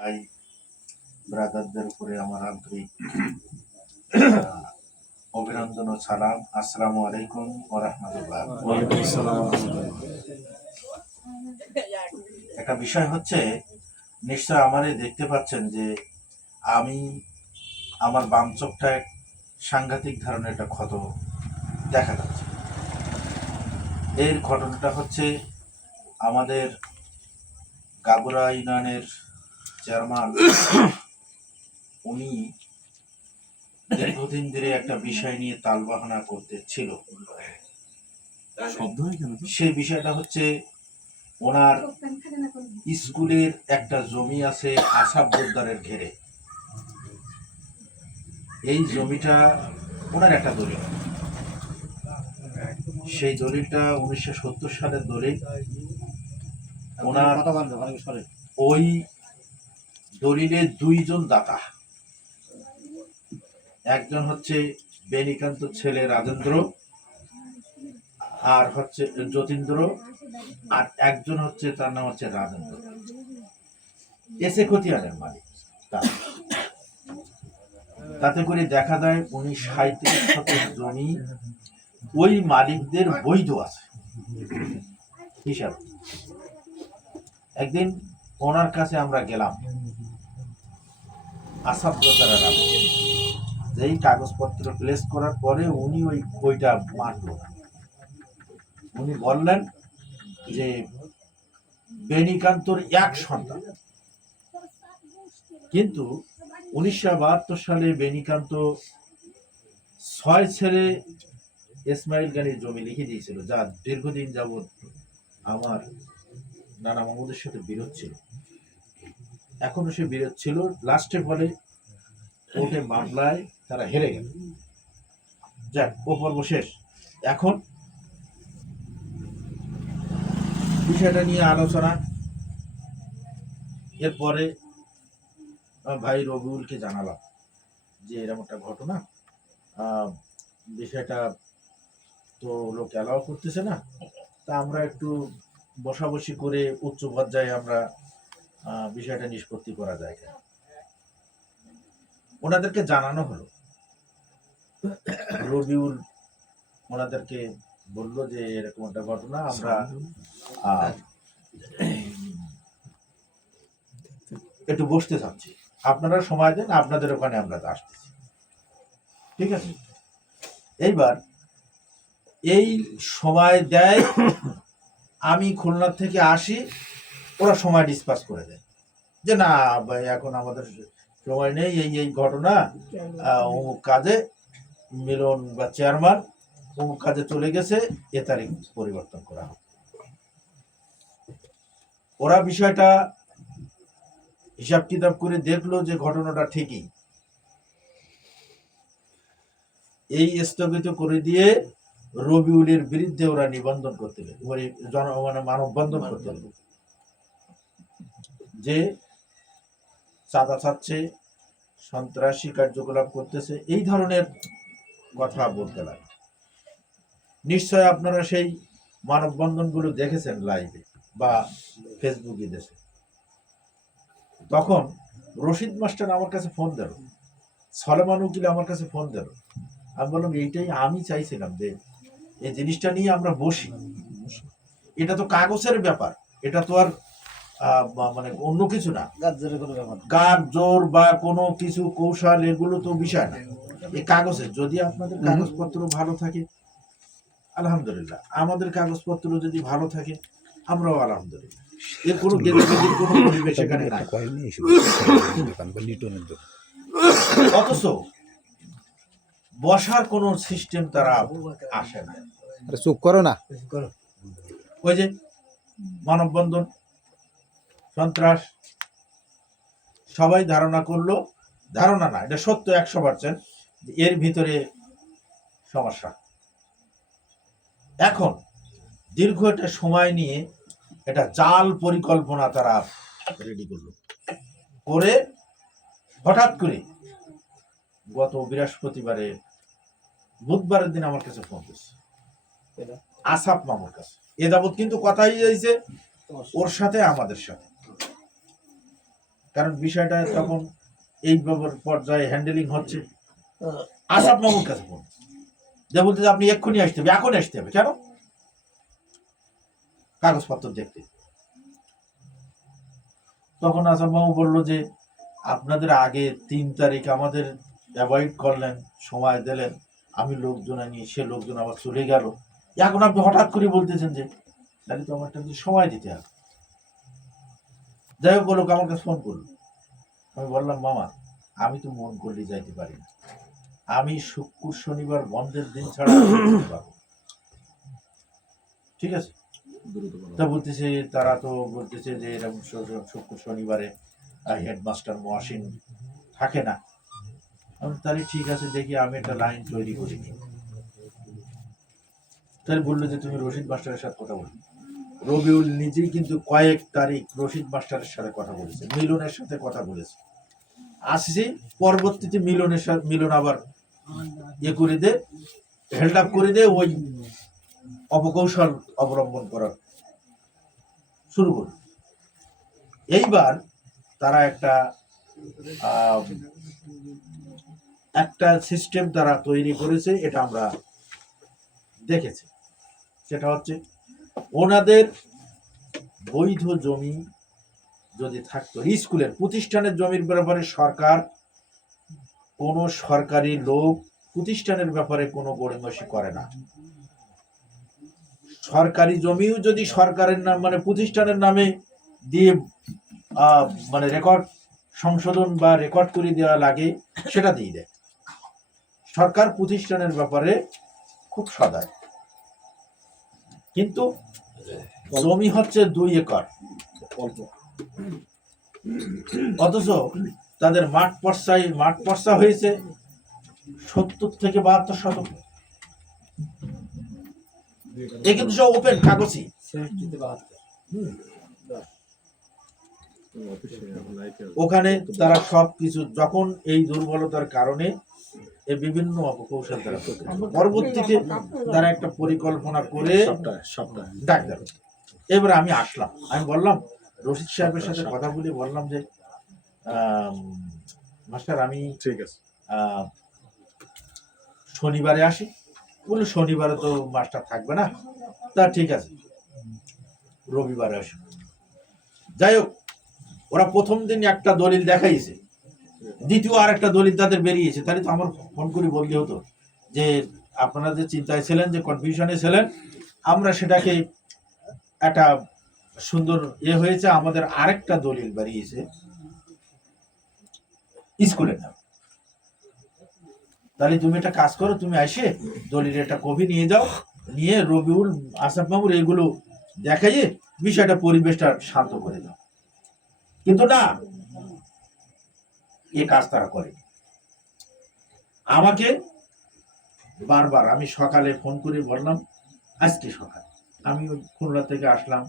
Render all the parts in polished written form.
ভাই ব্রাদারদের উপরে আমার আন্তরিক অভিনন্দন ও সালাম। আসসালামু আলাইকুম ওয়া রাহমাতুল্লাহ। একটা বিষয় হচ্ছে, নিশ্চয় আমারে দেখতে পাচ্ছেন যে আমি আমার বাম চোখটায় সাংঘাতিক ধরনের একটা ক্ষত দেখা যাচ্ছে। এর ঘটনাটা হচ্ছে, আমাদের গাবুরা ইউনিয়নের চেয়ারম্যান উনি দীর্ঘদিন ধরে একটা বিষয় নিয়ে তালবাহানা করতে ছিল। সেই বিষয়টা হচ্ছে, ওনার স্কুলের একটা জমি আছে আসাব বোদ্দারের ঘেরে। এই জমিটা ওনার একটা দলিল, সেই দলিলটা 1970 সালের দলিল। ওনার ওই দলিলের দুইজন দাতা, একজন হচ্ছে বেনিকান্ত ছেলে রাজেন্দ্র, আর হচ্ছে যতীন্দ্র, আর একজন হচ্ছে তার নাম হচ্ছে রাজেন্দ্র। এসে খতিয়ানের মালিক। তাতে করে দেখা যায় 37 শতক জমি ওই মালিকদের বৈধ আছে হিসাব। একদিন ওনার কাছে আমরা গেলাম, আসাব বোদ্দারা যেই কাগজপত্র প্লেস করার পরে উনি ওইটা মানল না। উনি বললেন যে বেনিকান্তর এক সন্তান, কিন্তু 1972 সালে বেনিকান্ত 6 ছেলে ইসমাইল গানির জমি লিখে দিয়েছিল, যা দীর্ঘদিন যাবৎ আমার নানা মামুদের সাথে বিরোধ ছিল। এখনো সে বিরোধ ছিল। লাস্টে বলে কোর্টে মামলায় তারা হেরে গেল। যাক, ও পর্ব শেষ। এখন বিষয়টা নিয়ে আলোচনা। এরপরে ভাই রবিউলকে জানালাম যে এরকম একটা ঘটনা, বিষয়টা তো লোক অ্যালাউ করতেছে না, তা আমরা একটু বসাবসি করে উচ্চ পর্যায়ে আমরা বিষয়টা নিষ্পত্তি করা যায়। ওনাদেরকে জানানো হলো। রবিউল ওনাদেরকে বললো যে এরকম একটা ঘটনা, আমরা একটু বসতে চাচ্ছি, আপনারা সময় দেন, আপনাদের ওখানে আমরা আসতেছি। ঠিক আছে। এইবার এই সময় দেয়, আমি খুলনা থেকে আসি, ওরা সময় ডিসপাস করে দেয় যে না ভাই এখন আমাদের সময় নেই, এই ঘটনা অমুক কাজে মিলন বা চেয়ারম্যান অমুক কাজে চলে গেছে, এ তারিখ পরিবর্তন করা হবে। ওরা বিষয়টা হিসাব কিতাব করে দেখলো যে ঘটনাটা ঠিকই, এই স্থগিত করে দিয়ে রবিউলের বিরুদ্ধে ওরা নিবন্ধন করতে গেল, মানে মানববন্ধন করতে গেল, যে চাঁদা চাচ্ছে, সন্ত্রাসী কার্যকলাপ করতেছে, এই ধরনের কথা বলতে লাগে। নিশ্চয় আপনারা সেই মানববন্ধনগুলো দেখেছেন লাইভে বা ফেসবুকে দেশে। তখন রশিদ মাস্টার আমার কাছে ফোন দিল, সলেমান উকিল আমার কাছে ফোন দিল। আমি বললাম এইটাই আমি চাইছিলাম, যে এই জিনিসটা নিয়ে আমরা বসি। এটা তো কাগজের ব্যাপার, এটা তো আর মানে অন্য কিছু না, গাছ জোর বা কোনো কিছু কৌশল, এগুলো তো বিষয় না। এই কাগজের, যদি আপনাদের কাগজপত্র ভালো থাকে আলহামদুলিল্লাহ, আমাদের কাগজপত্র যদি ভালো থাকে আমরাও আলহামদুলিল্লাহ। এর কোনো গেদির কোনো পরিবেশ এখানে নাই। অথচ বসার কোন সিস্টেম তারা আসে না। চুপ করো না। ওই যে মানববন্ধন, সন্ত্রাস, সবাই ধারণা করলো, ধারণা না, এটা সত্য 100%, এর ভিতরে সমস্যা। এখন দীর্ঘ একটা সময় নিয়ে এটা জাল পরিকল্পনা তারা রেডি করলো, করে হঠাৎ করে গত বৃহস্পতিবারে, বুধবারের দিন আমার কাছে ফোন করছে আসাফ মামুর কাছে। এ যাবৎ কিন্তু কথাই হয়েছে ওর সাথে আমাদের সাথে। কারণ বিষয়টা তখন এই পর্যায়ে হ্যান্ডেলিং হচ্ছে। আসাদ মামুর কাছে ফোন যে বলতে আপনি এক্ষুনি আসতে হবে, এখন আসতে হবে। কেন? কাগজপত্র দেখতে। তখন আসাদ মামু বলল যে আপনাদের আগে 3 তারিখ আমাদের অ্যাভয়েড করলেন, সময় দিলেন, আমি লোকজন আনি, সে লোকজন আবার চলে গেল, এখন আপনি হঠাৎ করে বলতেছেন যে তাহলে তো আমার সময় দিতে হবে। যাই হোক, বলুক, আমার কাছে ফোন করলো। আমি বললাম মামা আমি তো মন করলে যাইতে পারি না, আমি শুক্র শনিবার বন্ধের দিন ছাড়া পারবো। ঠিক আছে, তা বলতেছে তারা তো বলতেছে যে এরকম শুক্র শনিবারে হেডমাস্টার মহাসিন থাকে না। তাহলে ঠিক আছে, দেখি আমি একটা লাইন তৈরি করি। তাহলে বললো যে তুমি রশিদ মাস্টারের সাথে কথা বলো। রবিউল নিজেই কিন্তু কয়েক তারিখ রশিদ মাস্টারের সাথে কথা বলেছে, মিলনের সাথে কথা বলেছে। আসছে পরবর্তীতে মিলন আবার ইয়ে করে দে, হেল্ড আপ করে দে, ওই অপকৌশল অবলম্বন করার শুরু করল। এইবার তারা একটা সিস্টেম তারা তৈরি করেছে, এটা আমরা দেখেছি। সেটা হচ্ছে ওনাদের বৈধ জমি যদি থাকতো, স্কুলের প্রতিষ্ঠানের জমির ব্যাপারে সরকার, কোন সরকারি লোক প্রতিষ্ঠানের ব্যাপারে কোনো গড়িমসি করে না। সরকারি জমিও যদি সরকারের নাম মানে প্রতিষ্ঠানের নামে দিয়ে মানে রেকর্ড সংশোধন বা রেকর্ড করে দেওয়া লাগে, সেটা দিয়ে দেয়। সরকার প্রতিষ্ঠানের ব্যাপারে খুব সদয়। কিন্তু জমি হচ্ছে 2 একর, অথচ তাদের মাঠ পর্চা হয়েছে 70 থেকে 72 শতক। এ কিন্তু সব ওপেন কাগজই। ওখানে তারা সবকিছু, যখন এই দুর্বলতার কারণে বিভিন্ন অপকৌশল তারা পরবর্তীতে তারা একটা পরিকল্পনা করে ডাক দেবে। এবার আমি আসলাম, আমি বললাম রশিদ সাহেবের সাথে কথা বলে বললাম যে মাস্টার আমি ঠিক আছে শনিবারে আসি। বলে শনিবারে তো মাস্টার থাকবে না, তা ঠিক আছে রবিবারে আসি। যাই হোক, ওরা প্রথম দিন একটা দলিল দেখাইছে, দ্বিতীয় আর একটা দলিল তাদের বেরিয়েছে। তাহলে তো আমার ফোন করে বলতে হতো যে আপনারা যে চিন্তায় ছিলেন, যে কনফিউশনে ছিলেন, আমরা সেটাকে একটা সুন্দর হয়েছে, আমাদের আরেকটা দলিল বেরিয়েছে স্কুলের নাম। তাহলে তুমি একটা কাজ করো, তুমি এসে দলিলের একটা কপি নিয়ে যাও, নিয়ে রবিউল, আসাদ মামুর এগুলো দেখাইয়ে বিষয়টা, পরিবেশটা শান্ত করে দাও। কিন্তু না, এ কাজ তারা করে। আমাকে বারবার, আমি সকালে ফোন করে বললাম আজকে সকালে আমি ওই খুলনা থেকে আসলাম,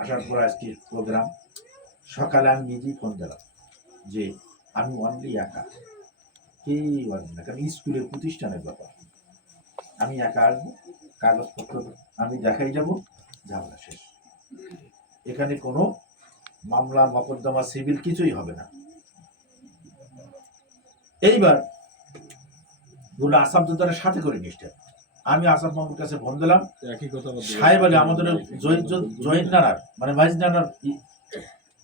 আসার পর আজকে প্রোগ্রাম, সকালে আমি নিজেই ফোন দিলাম যে আমি অনলি একা, কেউ আসবে না, কারণ স্কুলের প্রতিষ্ঠানের ব্যাপার, আমি একা আসবো, কাগজপত্র আমি দেখাই যাব, ঝামেলা শেষ। এখানে কোনো মামলা মকদ্দমা সিভিল কিছুই হবে না। এইবার বললো আসাম তো তারা সাথে করে নিচ্ছে। আমি আসাম মামুর কাছে ফোন দিলাম, সাহেব আলী আমাদের জয়েন্ট নানার মানে ভাইস নানার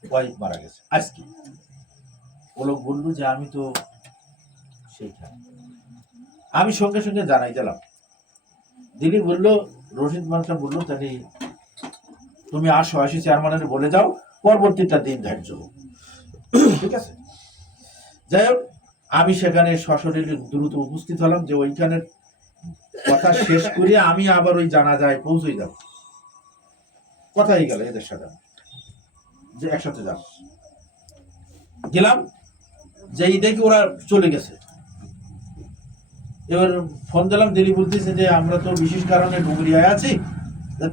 ওয়াইফ মারা গেছে আজকে। ও লোক বললো যে আমি তো সেইখানে, আমি সঙ্গে সঙ্গে জানাই দিলাম। দিদি বললো, রশিদ মাস্টার বললো তাহলে তুমি আসো, আসি চেয়ারম্যানের বলে যাও, পরবর্তীটা দিন ধার্য হোক। ঠিক আছে। যাই হোক, আমি সেখানে সশরীরে দ্রুত উপস্থিত হলাম, যে ওইখানের কথা শেষ করে আমি আবার ওই জানাজায় পৌঁছে যাব। কথা হয়ে গেল এদের সাথে যে একসাথে যাব। গেলাম, যেই দেখি ওরা চলে গেছে। এবার ফোন দিলাম, দিলি বলতেছে যে আমরা তো বিশেষ কারণে ডুবুরিয়ায় আছি,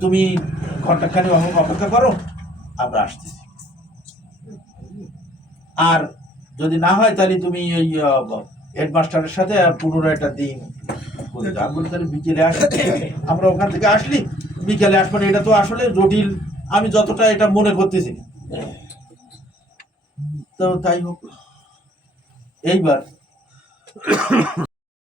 তুমি ঘন্টাখানি অপেক্ষা করো, আমরা আসতেছি। আর যদি না হয় তাহলে তুমি ওই হেডমাস্টারের সাথে পুনরায় একটা দিন করে দাও। বলি তাহলে বিকেলে আসি, আমরা ওখান থেকে আসলি বিকেলে আসবো। এটা তো আসলে জটিল, আমি যতটা এটা মনে করতেছি। তো তাই হোক। এইবার